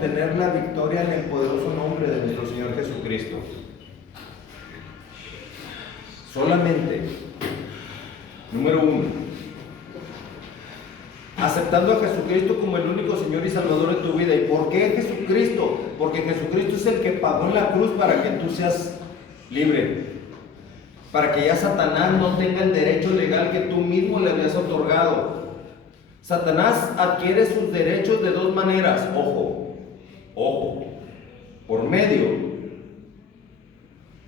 obtener la victoria en el poderoso nombre de nuestro Señor Jesucristo. Solamente, número 1, aceptando a Jesucristo como el único Señor y Salvador de tu vida. ¿Y por qué Jesucristo? Porque Jesucristo es el que pagó en la cruz para que tú seas libre, para que ya Satanás no tenga el derecho legal que tú mismo le habías otorgado. Satanás adquiere sus derechos de dos maneras, ojo, por medio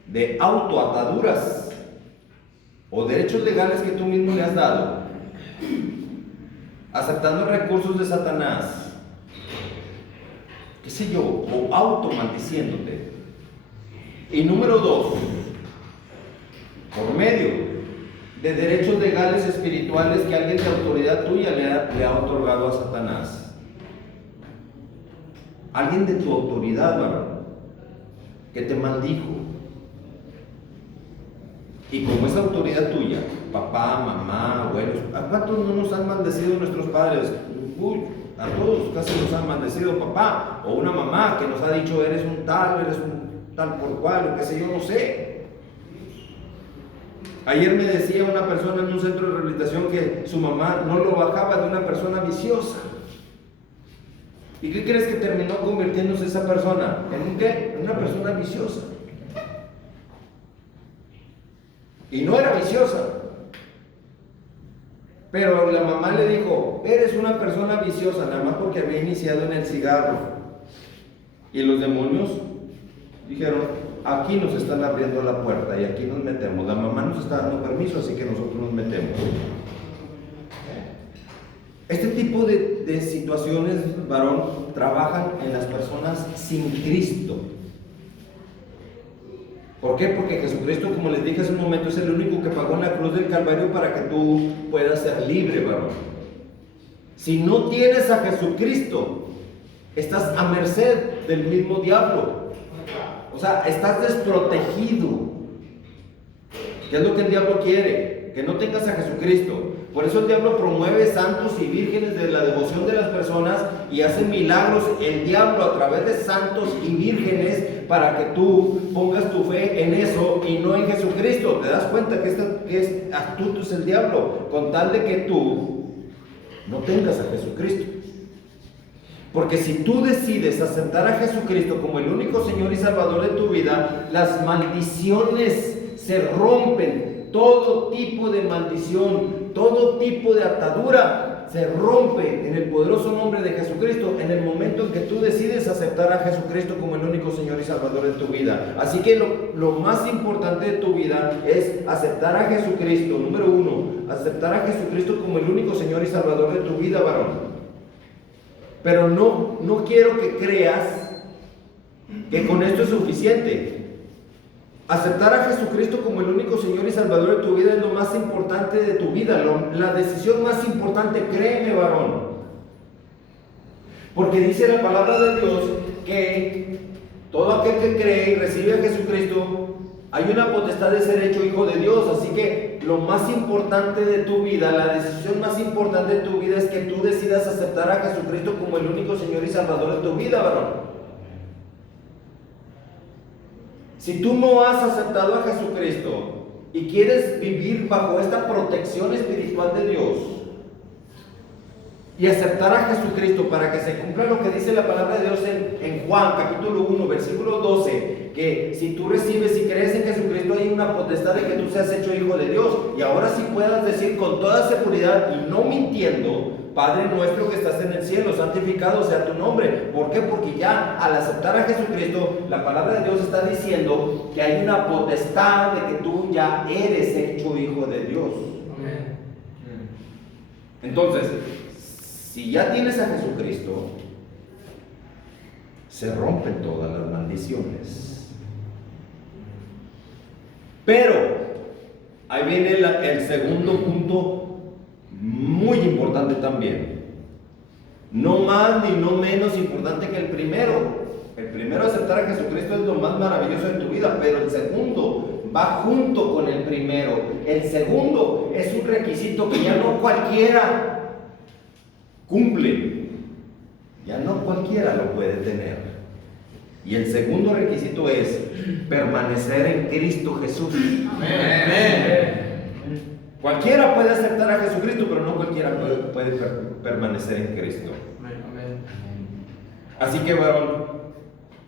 de autoataduras o derechos legales que tú mismo le has dado, aceptando recursos de Satanás, qué sé yo, o automaldiciéndote. Y número 2, por medio de derechos legales espirituales que alguien de autoridad tuya le ha otorgado a Satanás. Alguien de tu autoridad, varón, que te maldijo. Y como es autoridad tuya, papá, mamá, abuelos, ¿a cuántos no nos han maldecido nuestros padres? Uy, a todos casi nos han maldecido papá o una mamá que nos ha dicho eres un tal por cual, o qué sé yo, no sé. Ayer me decía una persona en un centro de rehabilitación que su mamá no lo bajaba de una persona viciosa. ¿Y qué crees que terminó convirtiéndose esa persona? ¿En un qué? En una persona viciosa. Y no era viciosa. Pero la mamá le dijo, eres una persona viciosa, nada más porque había iniciado en el cigarro. Y los demonios dijeron, aquí nos están abriendo la puerta y aquí nos metemos. La mamá nos está dando permiso, así que nosotros nos metemos. Este tipo de situaciones, varón, trabajan en las personas sin Cristo. ¿Por qué? Porque Jesucristo, como les dije hace un momento, es el único que pagó en la cruz del Calvario para que tú puedas ser libre, varón. Si no tienes a Jesucristo, estás a merced del mismo diablo. O sea, estás desprotegido. ¿Qué es lo que el diablo quiere? Que no tengas a Jesucristo. Por eso el diablo promueve santos y vírgenes de la devoción de las personas y hace milagros el diablo a través de santos y vírgenes para que tú pongas tu fe en eso y no en Jesucristo. ¿Te das cuenta que es astuto es el diablo? Con tal de que tú no tengas a Jesucristo. Porque si tú decides aceptar a Jesucristo como el único Señor y Salvador de tu vida, las maldiciones se rompen. Todo tipo de maldición, todo tipo de atadura se rompe en el poderoso nombre de Jesucristo en el momento en que tú decides aceptar a Jesucristo como el único Señor y Salvador de tu vida. Así que lo más importante de tu vida es aceptar a Jesucristo. Número 1, aceptar a Jesucristo como el único Señor y Salvador de tu vida, varón. Pero no quiero que creas que con esto es suficiente. Aceptar a Jesucristo como el único Señor y Salvador de tu vida es lo más importante de tu vida, la decisión más importante, créeme, varón. Porque dice la palabra de Dios que todo aquel que cree y recibe a Jesucristo, hay una potestad de ser hecho hijo de Dios. Así que lo más importante de tu vida, la decisión más importante de tu vida es que tú decidas aceptar a Jesucristo como el único Señor y Salvador de tu vida, varón. Si tú no has aceptado a Jesucristo y quieres vivir bajo esta protección espiritual de Dios y aceptar a Jesucristo para que se cumpla lo que dice la palabra de Dios en Juan capítulo 1 versículo 12, que si tú recibes y crees en Jesucristo hay una potestad de que tú seas hecho hijo de Dios, y ahora sí puedas decir con toda seguridad y no mintiendo: Padre nuestro que estás en el cielo, santificado sea tu nombre. ¿Por qué? Porque ya al aceptar a Jesucristo, la palabra de Dios está diciendo que hay una potestad de que tú ya eres hecho hijo de Dios. Entonces, si ya tienes a Jesucristo, se rompen todas las maldiciones. Pero ahí viene el segundo punto, muy importante también. No más ni no menos importante que el primero. El primero, aceptar a Jesucristo, es lo más maravilloso de tu vida, pero el segundo va junto con el primero. El segundo es un requisito que ya no cualquiera cumple. Ya no cualquiera lo puede tener. Y el segundo requisito es permanecer en Cristo Jesús. Amén. Cualquiera puede aceptar a Jesucristo, pero no cualquiera puede permanecer en Cristo. Así que, varón,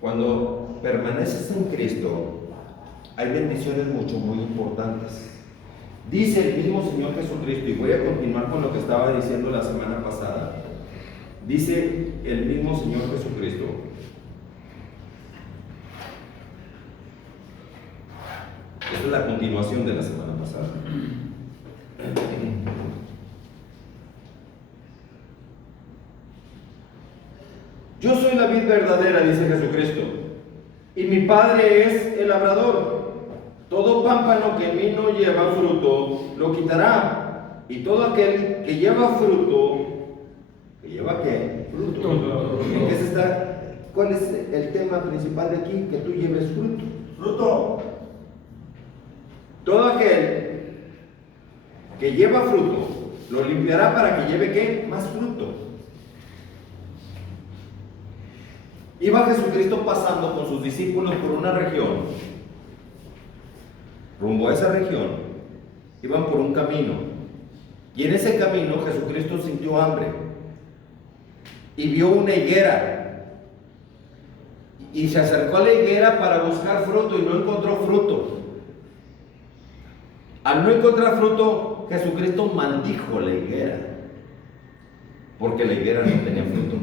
cuando permaneces en Cristo, hay bendiciones muy importantes. Dice el mismo Señor Jesucristo, y voy a continuar con lo que estaba diciendo la semana pasada. Dice el mismo Señor Jesucristo: esta es la continuación de la semana pasada. Yo soy la vid verdadera, dice Jesucristo, y mi Padre es el labrador. Todo pámpano que en mí no lleva fruto, lo quitará. Y todo aquel que lleva fruto, ¿que lleva qué? Fruto. ¿En qué se está? ¿Cuál es el tema principal de aquí? Que tú lleves fruto. Fruto. Todo aquel que lleva fruto, lo limpiará para que lleve ¿qué? Más fruto. Iba Jesucristo pasando con sus discípulos por una región. Rumbo a esa región, iban por un camino. Y en ese camino Jesucristo sintió hambre. Y vio una higuera. Y se acercó a la higuera para buscar fruto y no encontró fruto. Al no encontrar fruto, Jesucristo maldijo la higuera, porque la higuera no tenía fruto.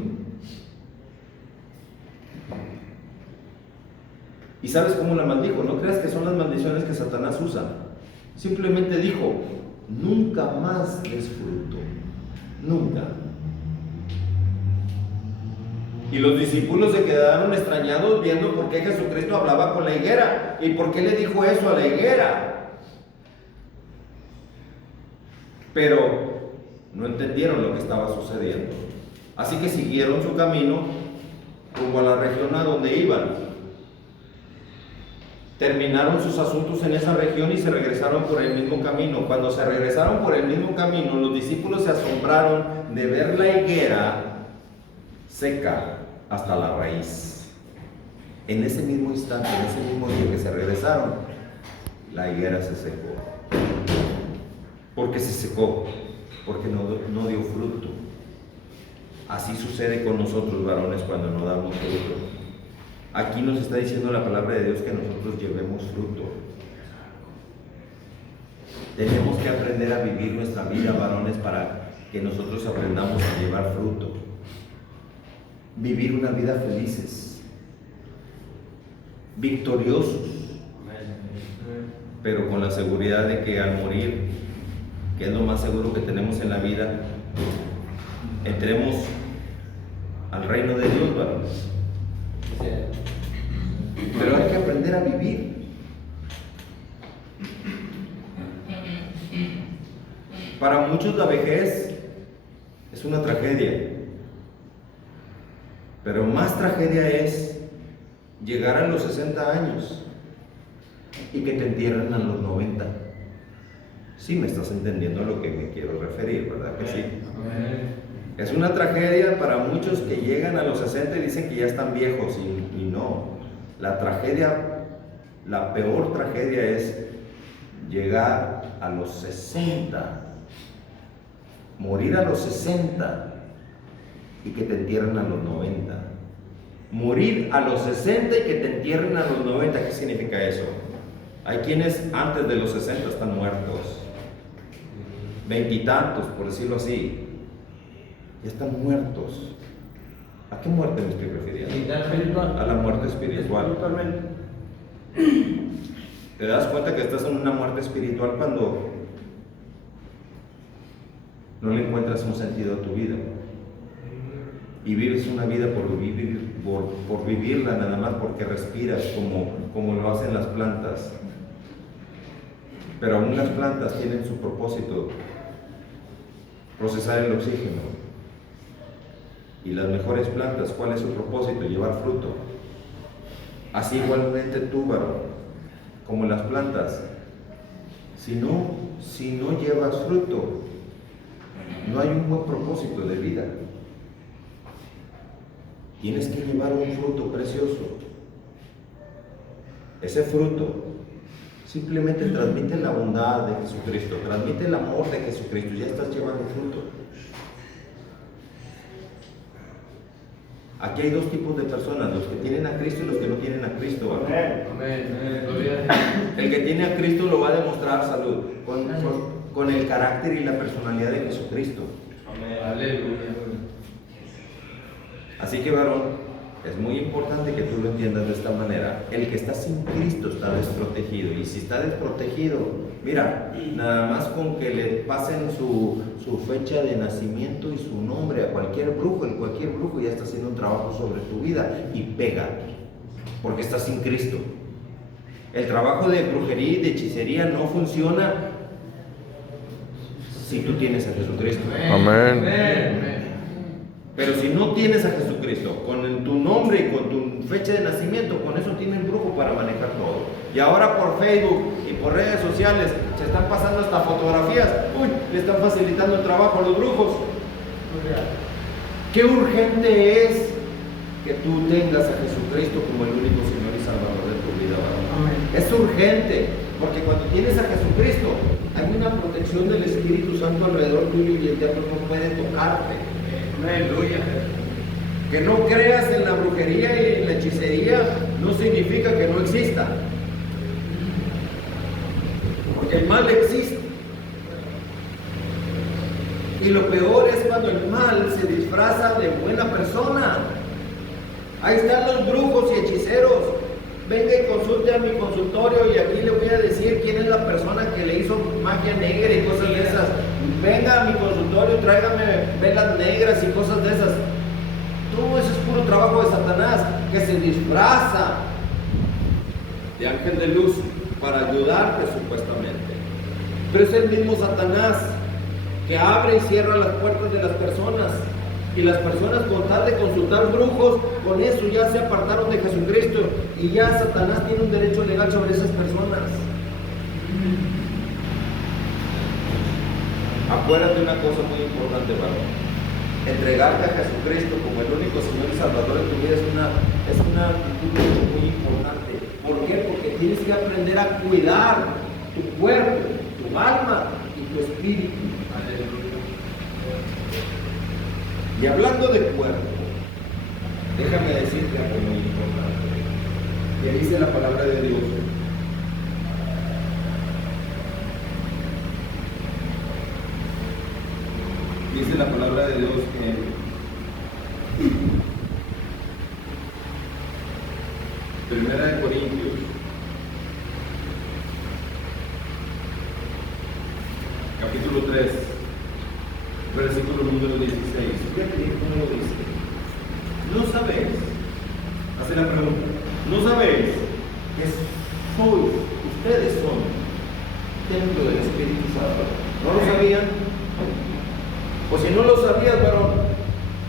¿Y sabes cómo la maldijo? No creas que son las maldiciones que Satanás usa. Simplemente dijo: nunca más des fruto. Nunca. Y los discípulos se quedaron extrañados viendo por qué Jesucristo hablaba con la higuera. ¿Y por qué le dijo eso a la higuera? Pero no entendieron lo que estaba sucediendo. Así que siguieron su camino rumbo a la región a donde iban. Terminaron sus asuntos en esa región y se regresaron por el mismo camino. Cuando se regresaron por el mismo camino, los discípulos se asombraron de ver la higuera seca hasta la raíz. En ese mismo instante, en ese mismo día que se regresaron, la higuera se secó. ¿Por qué se secó? Porque no dio fruto. Así sucede con nosotros, varones, cuando no damos fruto. Aquí nos está diciendo la palabra de Dios que nosotros llevemos fruto. Tenemos que aprender a vivir nuestra vida, varones, para que nosotros aprendamos a llevar fruto. Vivir una vida felices, victoriosos, pero con la seguridad de que al morir, que es lo más seguro que tenemos en la vida, entremos al reino de Dios, varones. Pero hay que aprender a vivir. Para muchos la vejez es una tragedia, pero más tragedia es llegar a los 60 años y que te entierren a los 90. Sí, me estás entendiendo a lo que me quiero referir, ¿verdad que sí? Es una tragedia para muchos que llegan a los 60 y dicen que ya están viejos, y no. La tragedia, la peor tragedia es llegar a los 60, morir a los 60 y que te entierren a los 90. Morir a los 60 y que te entierren a los 90, ¿qué significa eso? Hay quienes antes de los 60 están muertos, veintitantos, por decirlo así, ya están muertos. ¿A qué muerte me estoy refiriendo? A la muerte espiritual. ¿Te das cuenta que estás en una muerte espiritual cuando no le encuentras un sentido a tu vida? Y vives una vida por vivirla nada más porque respiras como lo hacen las plantas. Pero aún las plantas tienen su propósito: procesar el oxígeno. Y las mejores plantas, ¿cuál es su propósito? Llevar fruto. Así igualmente tú, varón, como las plantas, si no llevas fruto, no hay un buen propósito de vida. tienes que llevar un fruto precioso. Ese fruto simplemente transmite la bondad de Jesucristo, transmite el amor de Jesucristo, ya estás llevando fruto. Aquí hay dos tipos de personas, los que tienen a Cristo y los que no tienen a Cristo. El que tiene a Cristo lo va a demostrar, salud, con el carácter y la personalidad de Jesucristo. Así que, varón, es muy importante que tú lo entiendas de esta manera. El que está sin Cristo está desprotegido. Y si está desprotegido, mira, nada más con que le pasen su fecha de nacimiento y su nombre a cualquier brujo ya está haciendo un trabajo sobre tu vida y pega, porque está sin Cristo. El trabajo de brujería y de hechicería no funciona si tú tienes a Jesucristo. Amén. Pero si no tienes a Jesucristo, con tu nombre y con tu fecha de nacimiento, con eso tiene el brujo para manejar todo. Y ahora por Facebook y por redes sociales se están pasando hasta fotografías. Uy, le están facilitando el trabajo a los brujos. Qué urgente es que tú tengas a Jesucristo como el único Señor y Salvador de tu vida, ¿verdad? Es urgente, porque cuando tienes a Jesucristo, hay una protección del Espíritu Santo alrededor tuyo y el diablo no puede tocarte. Aleluya. Que no creas en la brujería y en la hechicería no significa que no exista, porque el mal existe. Y lo peor es cuando el mal se disfraza de buena persona. Ahí están los brujos y hechiceros. Venga y consulte a mi consultorio y aquí le voy a decir quién es la persona que le hizo magia negra y cosas de esas. Venga a mi consultorio, tráigame velas negras y cosas de esas. Todo eso es puro trabajo de Satanás, que se disfraza de ángel de luz para ayudarte supuestamente. Pero es el mismo Satanás que abre y cierra las puertas de las personas. Y las personas, con tal de consultar brujos, con eso ya se apartaron de Jesucristo y ya Satanás tiene un derecho legal sobre esas personas. Acuérdate de una cosa muy importante, varón. Entregarte a Jesucristo como el único Señor y Salvador de tu vida es una actitud muy importante. ¿Por qué? Porque tienes que aprender a cuidar tu cuerpo, tu alma y tu espíritu. Y hablando de cuerpo, déjame decirte algo muy importante. Que dice la palabra de Dios. Dice la palabra de Dios que Primera de Corintios, capítulo 3, versículo número 16. Fíjate cómo lo dice. ¿No sabéis? Hace la pregunta. ¿No sabéis que ustedes son templo del Espíritu Santo? ¿No lo sabían? O si no lo sabías, varón,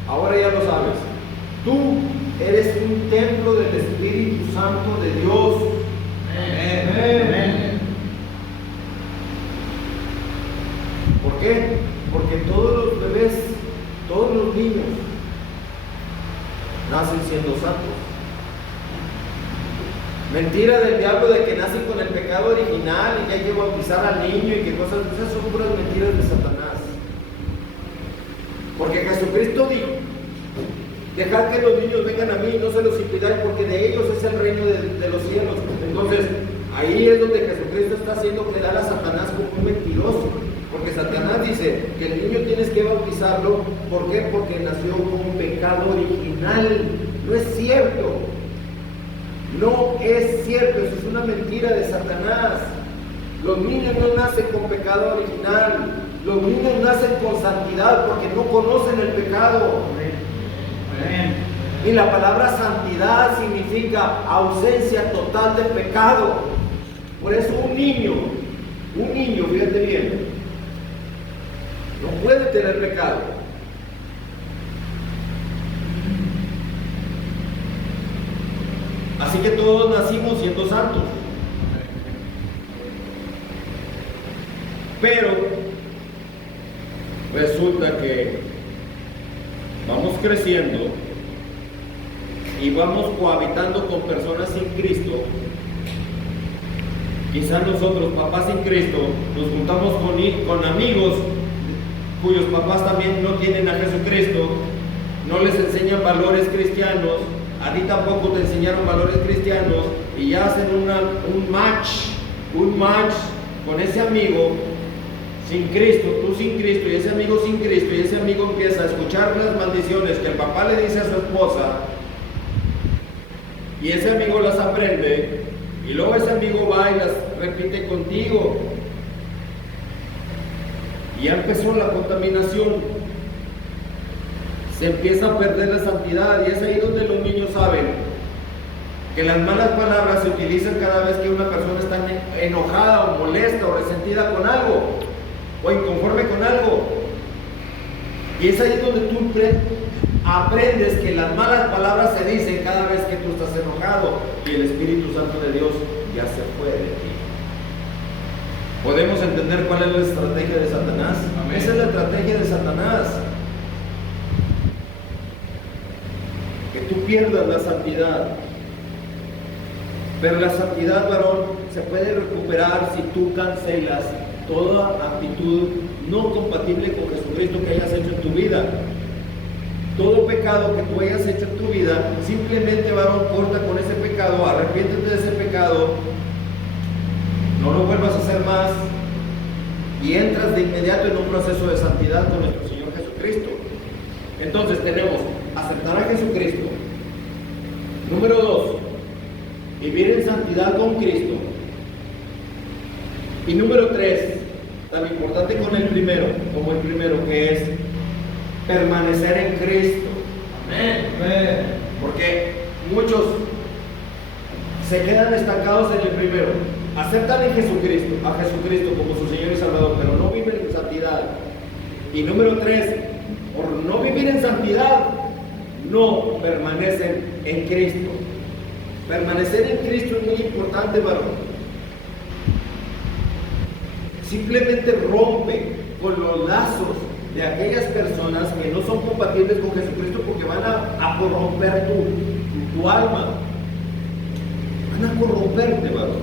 ahora ya lo sabes. Tú eres un templo del Espíritu Santo de Dios. Amén. ¿Por qué? Porque todos los bebés, todos los niños, nacen siendo santos. Mentira del diablo de que nacen con el pecado original y que hay que bautizar al niño y que cosas, esas son puras mentiras de Satanás. Porque Jesucristo dijo: dejad que los niños vengan a mí, no se los impidáis, porque de ellos es el reino de los cielos. Entonces, ahí es donde Jesucristo está haciendo quedar a Satanás como un mentiroso. Porque Satanás dice que el niño tienes que bautizarlo. ¿Por qué? Porque nació con pecado original. No es cierto. No es cierto. Eso es una mentira de Satanás. Los niños no nacen con pecado original. Los niños nacen con santidad porque no conocen el pecado. Amén. Y la palabra santidad significa ausencia total de pecado. Por eso un niño, fíjate bien, no puede tener pecado. Así que todos nacimos siendo santos. Pero resulta que vamos creciendo y vamos cohabitando con personas sin Cristo, quizás nosotros, papás sin Cristo, nos juntamos con amigos cuyos papás también no tienen a Jesucristo, no les enseñan valores cristianos, a ti tampoco te enseñaron valores cristianos, y ya hacen un match con ese amigo sin Cristo, tú sin Cristo y ese amigo sin Cristo, y ese amigo empieza a escuchar las maldiciones que el papá le dice a su esposa, y ese amigo las aprende, y luego ese amigo va y las repite contigo, y ya empezó la contaminación, se empieza a perder la santidad, y es ahí donde los niños saben que las malas palabras se utilizan cada vez que una persona está enojada o molesta o resentida con algo o inconforme con algo, y es ahí donde tú aprendes que las malas palabras se dicen cada vez que tú estás enojado y el Espíritu Santo de Dios ya se fue de ti. ¿Podemos entender cuál es la estrategia de Satanás? Amén. Esa es la estrategia de Satanás. Que tú pierdas la santidad. Pero la santidad, varón, se puede recuperar si tú cancelas toda actitud no compatible con Jesucristo que hayas hecho en tu vida. Todo pecado que tú hayas hecho en tu vida, simplemente, varón, corta con ese pecado, arrepiéntete de ese pecado, no lo vuelvas a hacer más y entras de inmediato en un proceso de santidad con nuestro Señor Jesucristo. Entonces tenemos aceptar a Jesucristo. Número 2, vivir en santidad con Cristo. Y número 3, tan importante como el primero, que es permanecer en Cristo. Amén. Amén. Porque muchos se quedan estancados en el primero, aceptan a Jesucristo como su Señor y Salvador, pero no viven en santidad. Y número 3, por no vivir en santidad, no permanecen en Cristo. Permanecer en Cristo es muy importante, varón. Simplemente rompe con los lazos de aquellas personas que no son compatibles con Jesucristo, porque van a corromper tu alma. Van a corromperte, varón.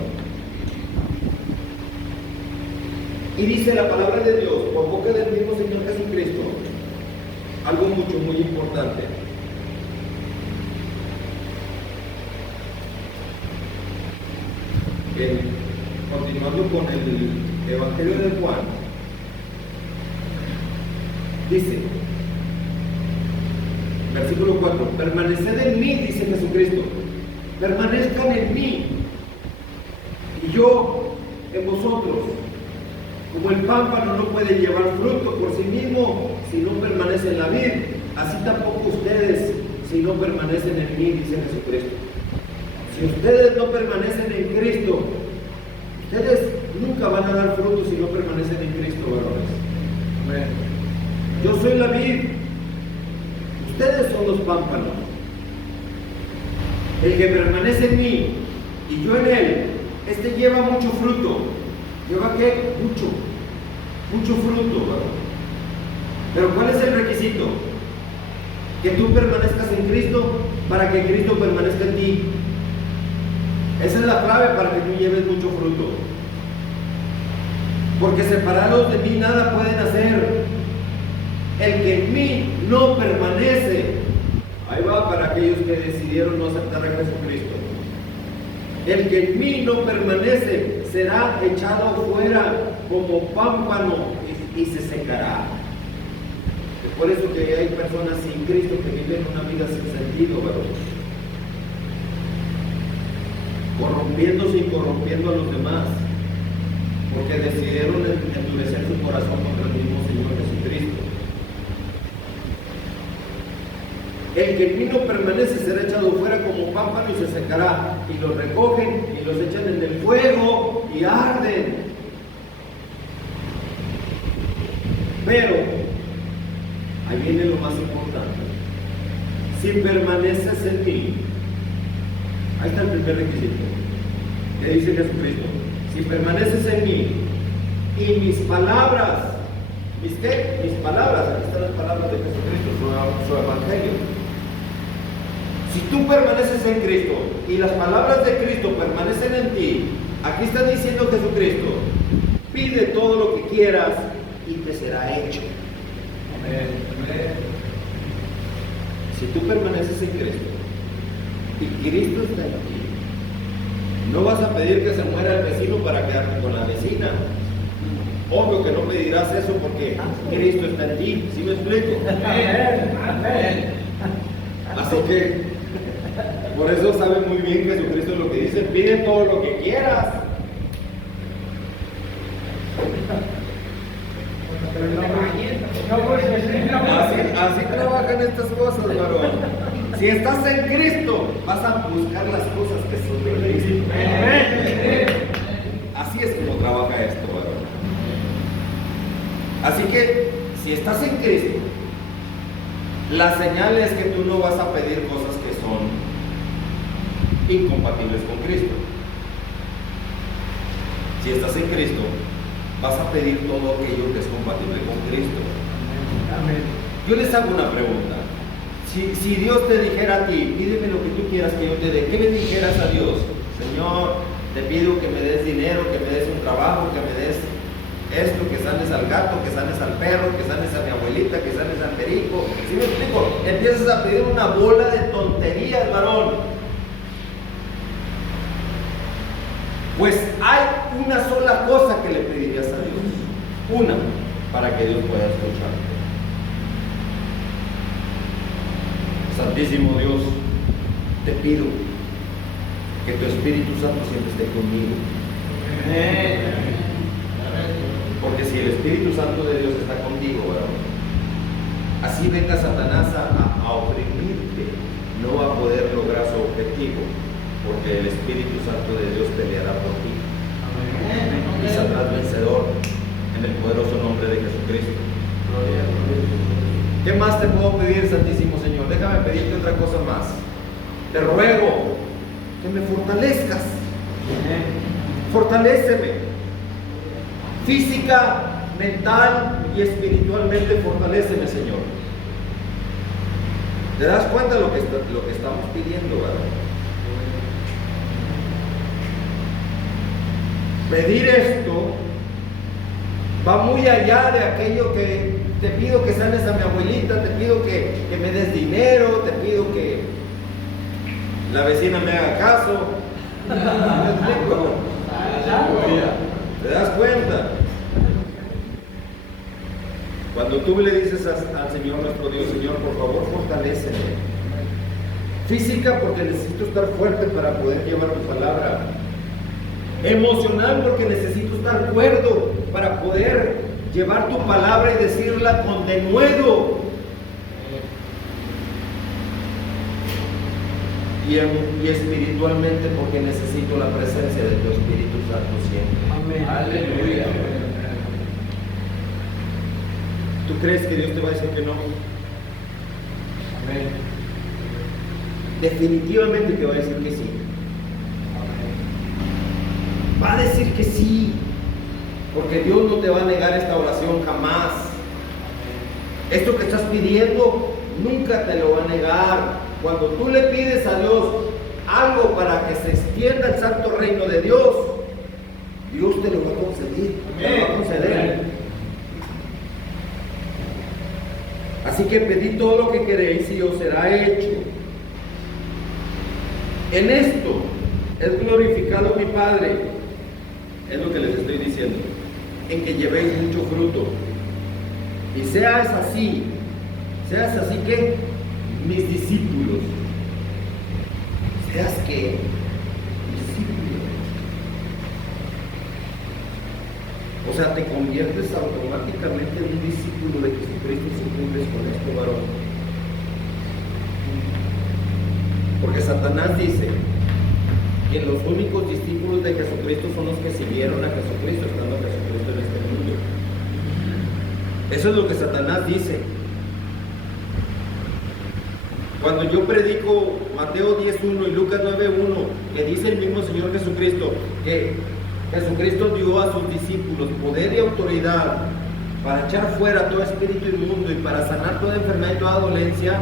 Y dice la palabra de Dios, por boca del mismo Señor Jesucristo, algo muy importante. Continuando con el Evangelio de Juan, dice, versículo 4, permaneced en mí, dice Jesucristo, permanezcan en mí, y yo en vosotros. Como el pámpano no puede llevar fruto por sí mismo si no permanece en la vid, así tampoco ustedes si no permanecen en mí, dice Jesucristo. Si ustedes no permanecen en Cristo, ustedes nunca van a dar fruto si no permanecen en Cristo, varones. Amén. Yo soy la vid, ustedes son los pámpanos. El que permanece en mí y yo en él, este lleva mucho fruto. ¿Lleva qué? Mucho fruto, varón. Pero ¿cuál es el requisito? Que tú permanezcas en Cristo para que Cristo permanezca en ti. Esa es la clave para que tú lleves mucho fruto. Porque separados de mí nada pueden hacer. El que en mí no permanece, ahí va para aquellos que decidieron no aceptar a Jesucristo. El que en mí no permanece será echado fuera como pámpano y se secará. Es por eso que hay personas sin Cristo que viven una vida sin sentido, ¿verdad? Corrompiéndose y corrompiendo a los demás, porque decidieron endurecer su corazón contra el mismo Señor Jesucristo. El que en mí no permanece será echado fuera como pámpano y se secará, y los recogen y los echan en el fuego y arden. Pero ahí viene lo más importante: si permaneces en mí, ahí está el primer requisito que dice Jesucristo: si permaneces en mí y mis palabras, ¿mis qué? Mis palabras, aquí están las palabras de Jesucristo, su evangelio. Si tú permaneces en Cristo y las palabras de Cristo permanecen en ti, aquí está diciendo Jesucristo, pide todo lo que quieras y te será hecho. Si tú permaneces en Cristo y Cristo está en ti, no vas a pedir que se muera el vecino para quedarte con la vecina. Obvio que no pedirás eso porque Cristo está en ti. ¿Sí me explico? Así que por eso sabe muy bien Jesucristo lo que dice, pide todo lo que quieras. Así trabajan estas cosas, varón. Si estás en Cristo, vas a buscar las cosas que son de Cristo. Así es como trabaja esto, varón. Así que, si estás en Cristo, la señal es que tú no vas a pedir cosas que son incompatibles con Cristo. Si estás en Cristo, vas a pedir todo aquello que es compatible con Cristo. Amén. Yo les hago una pregunta. Si Dios te dijera a ti, pídeme lo que tú quieras que yo te dé, ¿qué le dijeras a Dios? Señor, te pido que me des dinero, que me des un trabajo, que me des esto, que sanes al gato, que sanes al perro, que sanes a mi abuelita, que sanes al perico. ¿Sí me explico? Empiezas a pedir una bola de tonterías, varón. Pues hay una sola cosa que le pedirías a Dios. Una, para que Dios pueda escucharte. Santísimo Dios, te pido que tu Espíritu Santo siempre esté conmigo. Porque si el Espíritu Santo de Dios está contigo, ¿verdad? Así venga Satanás a oprimirte, no va a poder lograr su objetivo, porque el Espíritu Santo de Dios peleará por ti. Y saldrás vencedor en el poderoso nombre de Jesucristo. ¿Qué más te puedo pedir, Santísimo Señor? Déjame pedirte otra cosa más. Te ruego que me fortalezcas. Fortaléceme. Física, mental y espiritualmente fortaléceme, Señor. ¿Te das cuenta de lo que estamos pidiendo, verdad? Pedir esto va muy allá de aquello que te pido que sanes a mi abuelita, te pido que me des dinero, te pido que la vecina me haga caso. ¿Te das cuenta? Cuando tú le dices al Señor nuestro Dios, Señor, por favor, fortaléceme. Física, porque necesito estar fuerte para poder llevar tu palabra. Emocional, porque necesito estar cuerdo para poder llevar tu palabra y decirla con denuedo. Y espiritualmente, porque necesito la presencia de tu Espíritu Santo siempre. Amén. Aleluya. ¿Tú crees que Dios te va a decir que no? Amén. Definitivamente te va a decir que sí. Amén. Va a decir que sí. Porque Dios no te va a negar esta oración jamás. Esto que estás pidiendo, nunca te lo va a negar. Cuando tú le pides a Dios algo para que se extienda el santo reino de Dios, Dios te lo va a conceder. Te lo va a conceder. Así que pedid todo lo que queréis y os será hecho. En esto es glorificado mi Padre. Es lo que les estoy diciendo. En que llevéis mucho fruto. Y seas así que mis discípulos. Seas que discípulos. O sea, te conviertes automáticamente en un discípulo de Jesucristo si cumples con esto, varón. Porque Satanás dice que los únicos discípulos de Jesucristo son los que siguieron a Jesucristo, estando Jesucristo en este mundo. Eso es lo que Satanás dice. Cuando yo predico Mateo 10.1 y Lucas 9.1, que dice el mismo Señor Jesucristo, que Jesucristo dio a sus discípulos poder y autoridad para echar fuera todo espíritu inmundo y para sanar toda enfermedad y toda dolencia,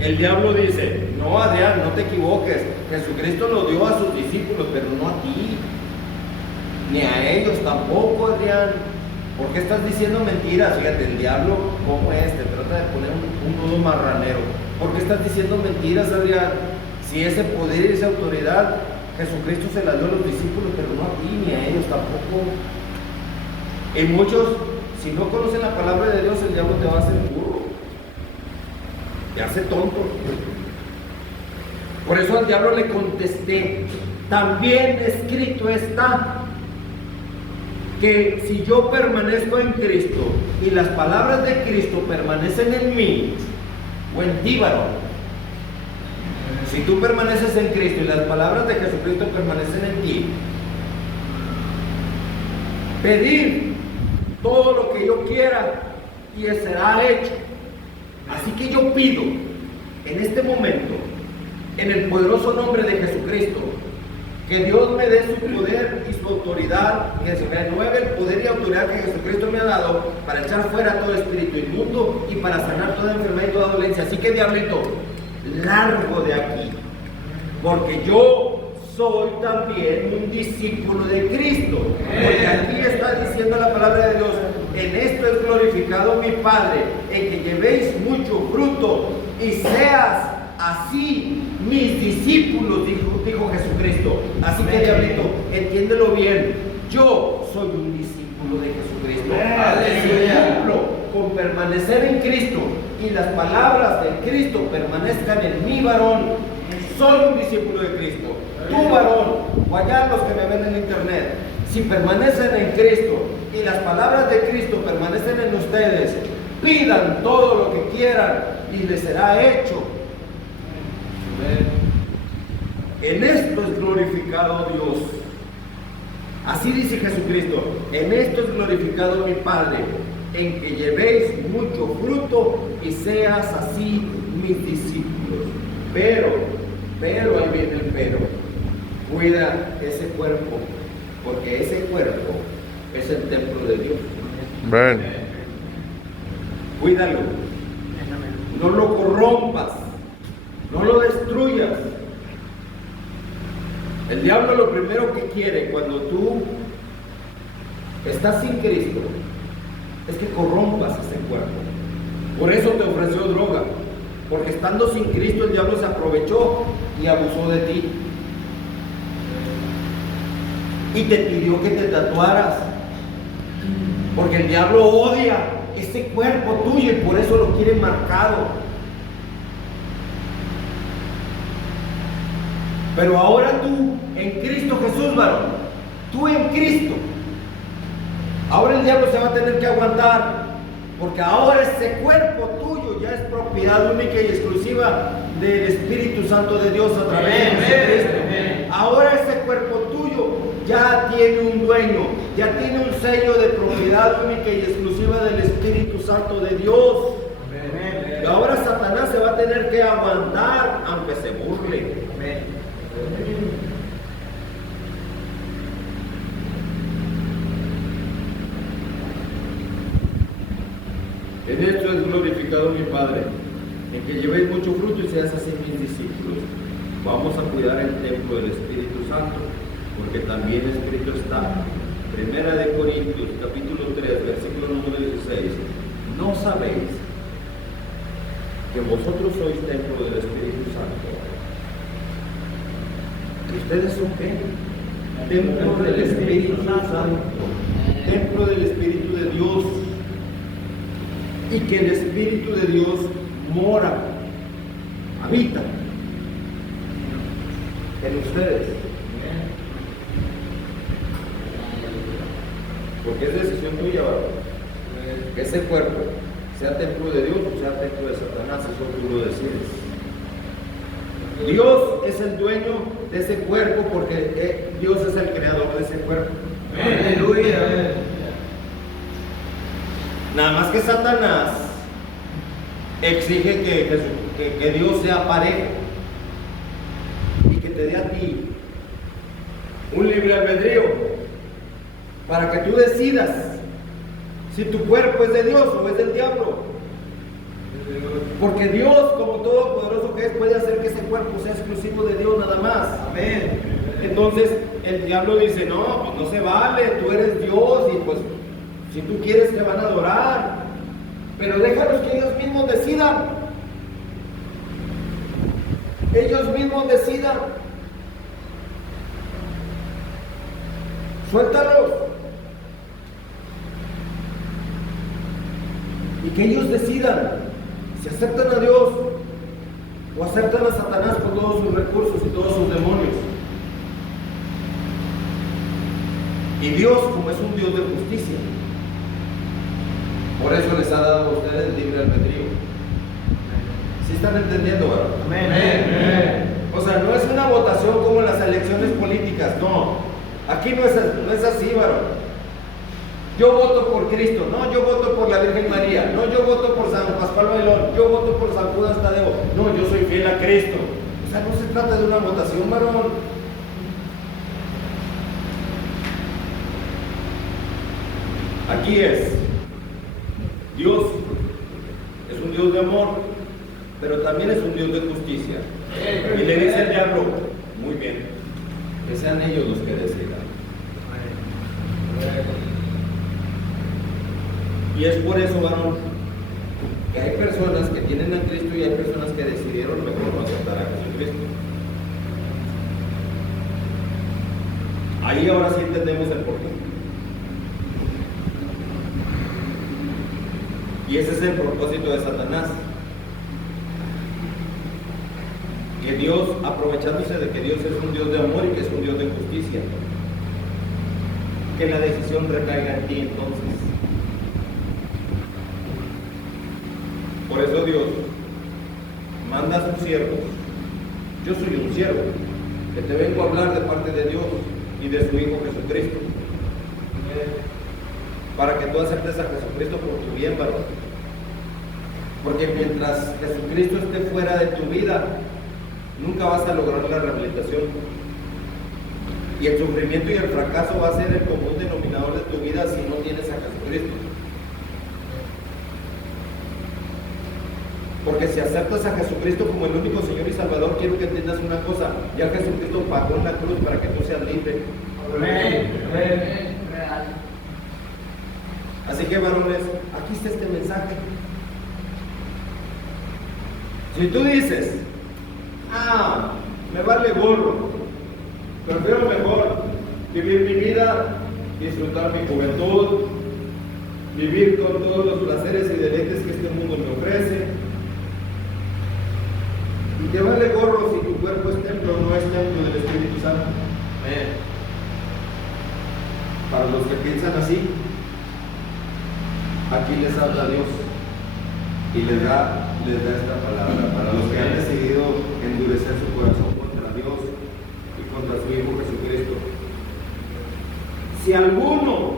el diablo dice, No, Adrián, no te equivoques. Jesucristo lo dio a sus discípulos, pero no a ti. Ni a ellos tampoco, Adrián. ¿Por qué estás diciendo mentiras? Fíjate, el diablo, ¿cómo es? Te trata de poner un nudo marranero. ¿Por qué estás diciendo mentiras, Adrián? Si ese poder y esa autoridad, Jesucristo se la dio a los discípulos, pero no a ti, ni a ellos tampoco. Y muchos, si no conocen la palabra de Dios, el diablo te va a hacer burro. Te hace tonto. Por eso al diablo le contesté, también escrito está que si yo permanezco en Cristo y las palabras de Cristo permanecen en mí o en ti, varón, si tú permaneces en Cristo y las palabras de Jesucristo permanecen en ti, pedir todo lo que yo quiera y será hecho. Así que yo pido en este momento, en el poderoso nombre de Jesucristo, que Dios me dé su poder y su autoridad, que se me renueve el poder y autoridad que Jesucristo me ha dado para echar fuera todo espíritu inmundo y para sanar toda enfermedad y toda dolencia. Así que, diablito, largo de aquí, porque yo soy también un discípulo de Cristo. Porque aquí está diciendo la palabra de Dios, en esto es glorificado mi Padre, en que llevéis mucho fruto y seas así mis discípulos, dijo Jesucristo. Así que, diablito, entiéndelo bien, yo soy un discípulo de Jesucristo. Discípulo con permanecer en Cristo y las palabras de Cristo permanezcan en mi varón. Soy un discípulo de Cristo. Tú, varón, o allá los que me ven en internet, si permanecen en Cristo y las palabras de Cristo permanecen en ustedes, pidan todo lo que quieran y les será hecho. En esto es glorificado Dios. Así dice Jesucristo, en esto es glorificado mi Padre, en que llevéis mucho fruto y seas así mis discípulos. Pero, ahí viene el pero, cuida ese cuerpo, porque ese cuerpo es el templo de Dios. Amén. Cuídalo, no lo corrompas, no lo destruyas. El diablo lo primero que quiere cuando tú estás sin Cristo es que corrompas ese cuerpo. Por eso te ofreció droga, porque estando sin Cristo el diablo se aprovechó y abusó de ti. Y te pidió que te tatuaras, porque el diablo odia ese cuerpo tuyo y por eso lo quiere marcado. Pero ahora tú, en Cristo Jesús, varón, tú en Cristo, ahora el diablo se va a tener que aguantar, porque ahora ese cuerpo tuyo ya es propiedad única y exclusiva del Espíritu Santo de Dios a través de Jesucristo. Ahora ese cuerpo tuyo ya tiene un dueño, ya tiene un sello de propiedad única y exclusiva del Espíritu Santo de Dios. Y ahora Satanás se va a tener que aguantar, aunque se burle. En esto es glorificado mi Padre, en que llevéis mucho fruto y seas así mis discípulos. Vamos a cuidar el templo del Espíritu Santo, porque también escrito está, 1 Corintios capítulo 3, versículo número 16, ¿no sabéis que vosotros sois templo del Espíritu Santo? ¿Y ustedes son qué? Templo del Espíritu Santo, templo del Espíritu de Dios, y que el Espíritu de Dios mora, habita en ustedes. Porque es decisión tuya, ¿verdad? Que ese cuerpo sea templo de Dios o sea templo de Satanás, eso tú lo decides. Dios es el dueño de ese cuerpo porque Dios es el creador de ese cuerpo. Aleluya. Nada más que Satanás exige que Dios sea parejo y que te dé a ti un libre albedrío para que tú decidas si tu cuerpo es de Dios o es del diablo. Porque Dios, como todopoderoso que es, puede hacer que ese cuerpo sea exclusivo de Dios nada más. Amén. Entonces el diablo dice, no, pues no se vale, tú eres Dios y pues si tú quieres te van a adorar. Pero déjalos que ellos mismos decidan. Ellos mismos decidan. Suéltalos. Y que ellos decidan si aceptan a Dios o aceptan a Satanás con todos sus recursos y todos sus demonios. Y Dios, como es un Dios de justicia, por eso les ha dado a ustedes libre albedrío. ¿Sí están entendiendo, varón? Amén. O sea, no es una votación como en las elecciones políticas, no. Aquí no es así, varón. Yo voto por Cristo, no, yo voto por la Virgen María, no, yo voto por San Pascual Bailón, yo voto por San Judas Tadeo, no, yo soy fiel a Cristo. O sea, no se trata de una votación, varón. Aquí es, Dios es un Dios de amor, pero también es un Dios de justicia. Y le dice al diablo, muy bien, que sean ellos los que decidan. Y es por eso, varón, que hay personas que tienen a Cristo y hay personas que decidieron mejor no aceptar a Jesucristo. Ahí ahora sí entendemos el porqué. Y ese es el propósito de Satanás. Que Dios, aprovechándose de que Dios es un Dios de amor y que es un Dios de justicia, que la decisión recaiga en ti entonces. Por eso Dios manda a sus siervos. Yo soy un siervo que te vengo a hablar de parte de Dios y de su Hijo Jesucristo, para que tú aceptes a Jesucristo por tu bien, varón. Porque mientras Jesucristo esté fuera de tu vida, nunca vas a lograr la rehabilitación. Y el sufrimiento y el fracaso va a ser el común denominador de tu vida si no tienes a Jesucristo. Porque si aceptas a Jesucristo como el único Señor y Salvador, quiero que entiendas una cosa: ya Jesucristo pagó en la cruz para que tú seas libre. Amén. Amén. Así que, varones, aquí está este mensaje. Si tú dices, me vale gorro, prefiero mejor vivir mi vida, disfrutar mi juventud, vivir con todos los placeres y deleites que este mundo me ofrece, y te vale gorro si tu cuerpo es templo o no es templo del Espíritu Santo. Para los que piensan así, aquí les habla Dios y les da esta palabra. Para los que han decidido endurecer su corazón contra Dios y contra su Hijo Jesucristo: si alguno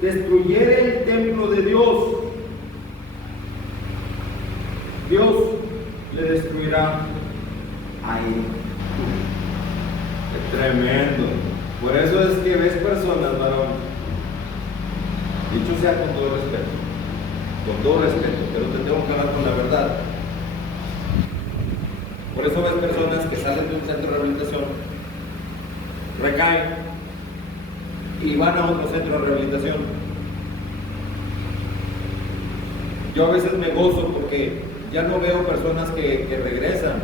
destruyere el templo de Dios, Dios le destruirá a él. ¡Qué tremendo! Por eso es que ves personas, varón, dicho sea con todo respeto, pero te tengo que hablar con la verdad. Por eso ves personas que salen de un centro de rehabilitación, recaen y van a otro centro de rehabilitación. Yo a veces me gozo porque ya no veo personas que regresan,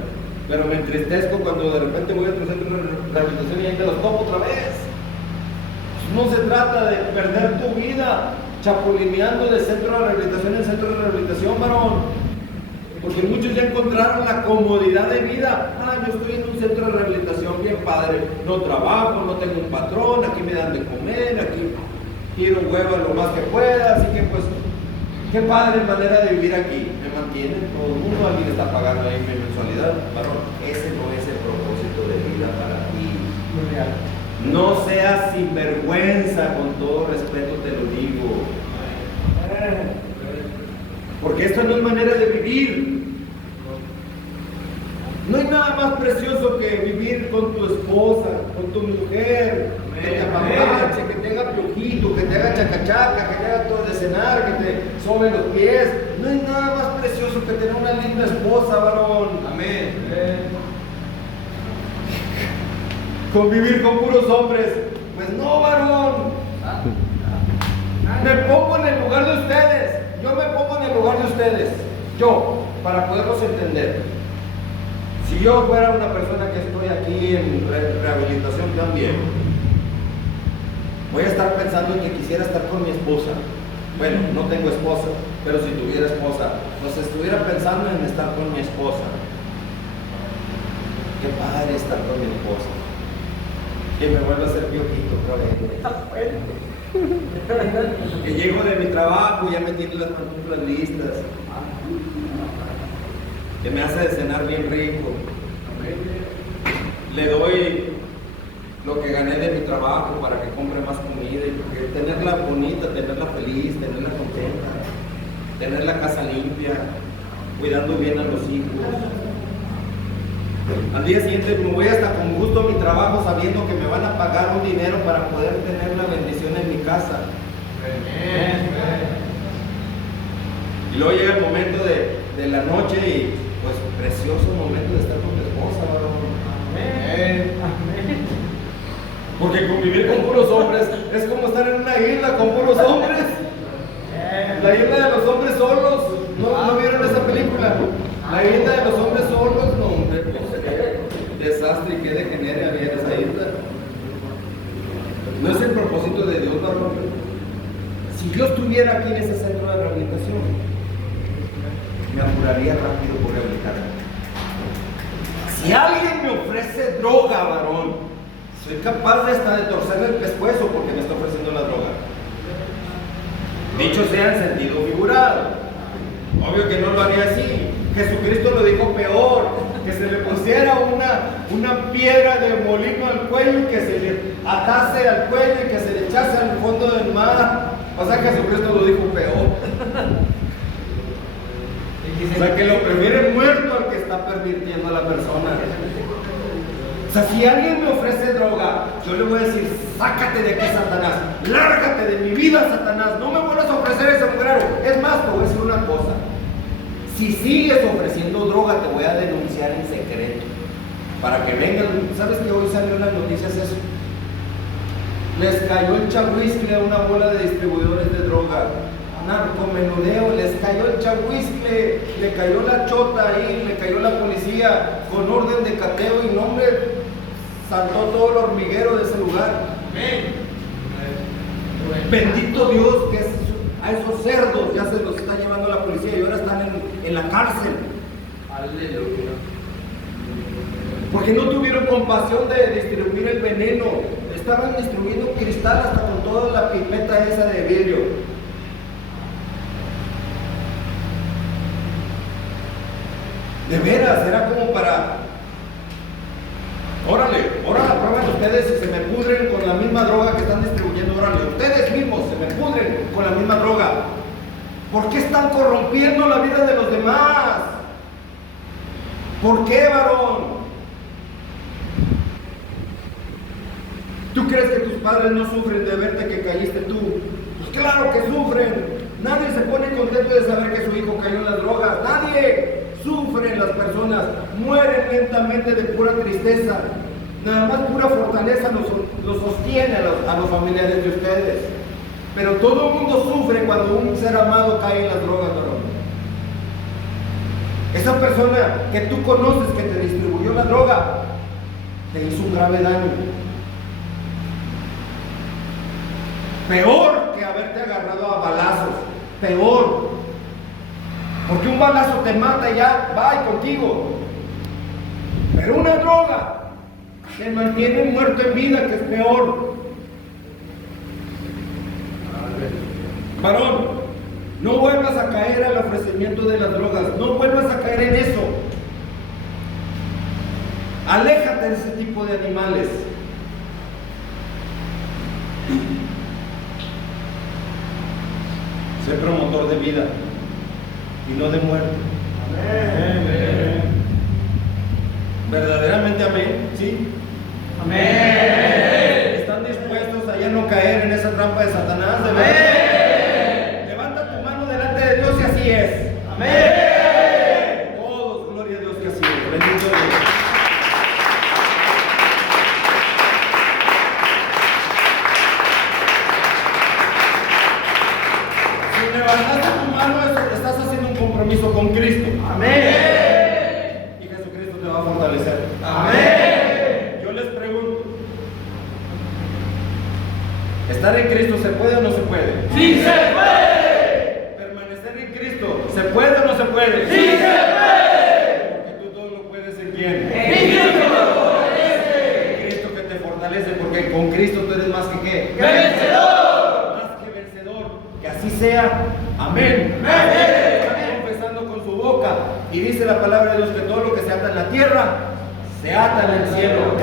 pero me entristezco cuando de repente voy a otro centro de rehabilitación y ahí te los tomo otra vez. No se trata de perder tu vida chapulineando de centro de rehabilitación en centro de rehabilitación, varón. Porque muchos ya encontraron la comodidad de vida. Yo estoy en un centro de rehabilitación bien padre, no trabajo, no tengo un patrón, aquí me dan de comer, aquí tiro huevo lo más que pueda, así que pues, qué padre manera de vivir aquí. Me mantienen todo el mundo, alguien está pagando ahí mi mensualidad. Varón, ese no es el propósito de vida para ti. No seas sinvergüenza, con todo respeto te lo digo. Porque esto no es manera de vivir. No hay nada más precioso que vivir con tu esposa, con tu mujer, que te apapache, que tenga piojitos. poquito, que te haga chacachaca, que te haga todo de cenar, que te sobe los pies. No hay nada más precioso que tener una linda esposa, varón. Amén. Convivir con puros hombres. Pues no, varón. Me pongo en el lugar de ustedes. Yo me pongo en el lugar de ustedes. Yo, para poderlos entender. Si yo fuera una persona que estoy aquí en rehabilitación también, voy a estar pensando en que quisiera estar con mi esposa. Bueno, no tengo esposa, pero si tuviera esposa, pues estuviera pensando en estar con mi esposa. Qué padre estar con mi esposa. Que me vuelva a hacer piojito por ahí. Que llego de mi trabajo y ya me tiene las pantuflas listas. Que me hace de cenar bien rico. Le doy lo que gané de mi trabajo para que compre más comida y tenerla bonita, tenerla feliz, tenerla contenta, tener la casa limpia, cuidando bien a los hijos. Al día siguiente me voy hasta con gusto a mi trabajo sabiendo que me van a pagar un dinero para poder tener la bendición en mi casa. Y luego llega el momento de la noche y pues precioso momento de estar con tu esposa, varón. Porque convivir con puros hombres es como estar en una isla con puros hombres. La isla de los hombres solos. ¿No vieron esa película? La isla de los hombres solos, no, hombre, pues qué desastre y qué degenere había en esa isla. No es el propósito de Dios, varón. Si yo estuviera aquí en ese centro de rehabilitación, me apuraría rápido por rehabilitarme. Si alguien me ofrece droga, varón, soy capaz de hasta de torcerle el pescuezo porque me está ofreciendo la droga. Dicho sea en sentido figurado. Obvio que no lo haría así. Jesucristo lo dijo peor, que se le pusiera una piedra de molino al cuello y que se le atase al cuello y que se le echase al fondo del mar. O sea, Jesucristo lo dijo peor. O sea, que lo prefiere muerto al que está pervirtiendo a la persona. O sea, si alguien me ofrece droga, yo le voy a decir, sácate de aquí, Satanás, lárgate de mi vida, Satanás, no me vuelvas a ofrecer ese mugrero. Es más, te voy a decir una cosa. Si sigues ofreciendo droga, te voy a denunciar en secreto. Para que vengan. ¿Sabes que hoy salió en las noticias eso? Les cayó el chahuizcle a una bola de distribuidores de droga. Narcomenudeo, les cayó el chahuizcle, le cayó la chota ahí, le cayó la policía con orden de cateo y nombre, saltó todo el hormiguero de ese lugar. Bendito Dios que a esos cerdos ya se los está llevando la policía y ahora están en la cárcel. Aleluya. Porque no tuvieron compasión de distribuir el veneno. Estaban distribuyendo cristal hasta con toda la pipeta esa de vidrio. De veras, era como para... Órale, ahora la prueban ustedes y se me pudren con la misma droga que están distribuyendo. Órale, ustedes mismos se me pudren con la misma droga. ¿Por qué están corrompiendo la vida de los demás? ¿Por qué, varón? ¿Tú crees que tus padres no sufren de verte que caíste tú? Pues claro que sufren. Nadie se pone contento de saber que su hijo cayó en las drogas. Nadie. Sufren las personas, mueren lentamente de pura tristeza. Nada más pura fortaleza los sostiene a los familiares de ustedes. Pero todo el mundo sufre cuando un ser amado cae en las drogas, varón. Esa persona que tú conoces que te distribuyó la droga, te hizo un grave daño. Peor que haberte agarrado a balazos. Peor. Porque un balazo te mata y ya va contigo. Pero una droga te mantiene muerto en vida, que es peor. Varón, no vuelvas a caer al ofrecimiento de las drogas. No vuelvas a caer en eso. Aléjate de ese tipo de animales. Sé promotor de vida y no de muerte. Amén. Verdaderamente amén, ¿sí? Amén. ¿Están dispuestos a ya no caer en esa trampa de Satanás? Satanás, de verdad. Levanta tu mano delante de Dios y así es. Amén. Todos, gloria a Dios que así es. Bendito Dios. Si levantaste tu mano, estás haciendo un compromiso con Cristo. Amén. Y Jesucristo te va a fortalecer. Amén. Yo les pregunto, ¿estar en Cristo se puede o no se puede? Sí se puede. ¿Permanecer en Cristo se puede o no se puede? Sí se puede. Porque tú todo lo puedes en quién. En Cristo me fortalece. Cristo que te fortalece, porque con Cristo tú eres más que qué. Vencedor. Más que vencedor. Que así sea. Amén. Amén. Está confesando con su boca y dice la palabra de Dios que todo lo que se ata en la tierra se ata en el cielo.